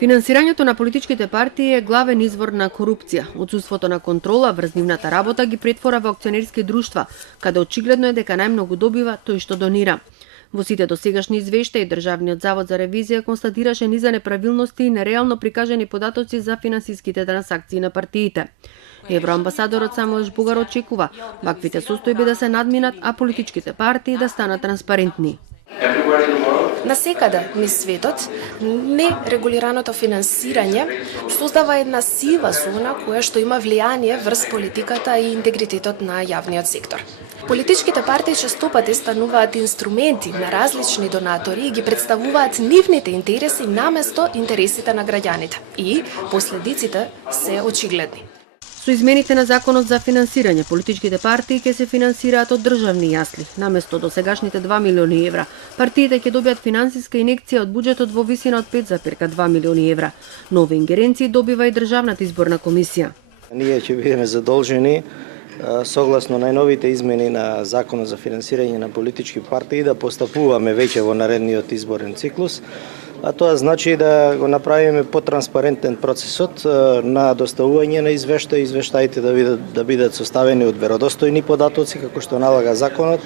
Финансирањето на политичките партии е главен извор на корупција. Отсуството на контрола врз нивната работа ги претвора во акционерски друштва, каде очигледно е дека најмногу добива тој што донира. Во сите досегашни извештаи Државниот завод за ревизија констатираше низа неправилности и нереално прикажани податоци за финансиските трансакции на партиите. Евроамбасадорот Самуел Бугар очекува ваквите состојби да се надминат, а политичките партии да станат транспарентни. Насекаде низ светот, нерегулираното финансирање создава една сива зона која што има влијание врз политиката и интегритетот на јавниот сектор. Политичките партии честопати стануваат инструменти на различни донатори и ги представуваат нивните интереси наместо интересите на граѓаните. И последиците се очигледни. Со измените на Законот за финансирање, политичките партии ќе се финансираат од државни јасли. Наместо досегашните 2 милиони евра, партиите ќе добијат финансиска инекција од буџетот во висина од 5,2 милиони евра. Нови ингеренции добива и Државната изборна комисија. Ние ќе бидеме задолжени согласно најновите измени на Законот за финансирање на политички партии да постапуваме веќе во наредниот изборен циклус, а тоа значи да го направиме потранспарентен процесот на доставување на извештаите да бидат составени од веродостојни податоци како што налага законот,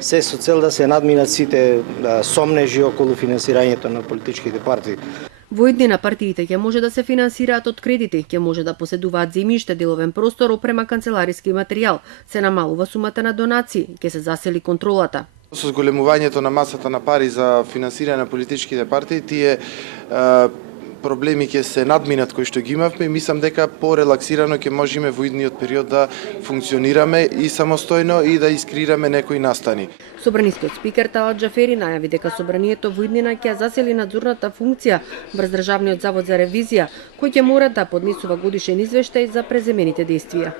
се со цел да се надминат сите сомнежи околу финансирањето на политичките партии. Во иднина партиите ќе може да се финансираат од кредити, ќе може да поседуваат земјиште, деловен простор, опрема, канцелариски материјал, се намалува сумата на донации, ќе се засили контролата. Со зголемувањето на масата на пари за финансирање на политичките партии, тие проблеми ќе се надминат кои што ги имавме и мислам дека порелаксирано ќе можеме во идниот период да функционираме и самостојно и да искреираме некои настани. Собранискиот спикер Талат Џафери најави дека собранието во иднина ќе засили надзорната функција врз Државниот завод за ревизија, кој ќе мора да поднесува годишен извештај за преземените дејствија.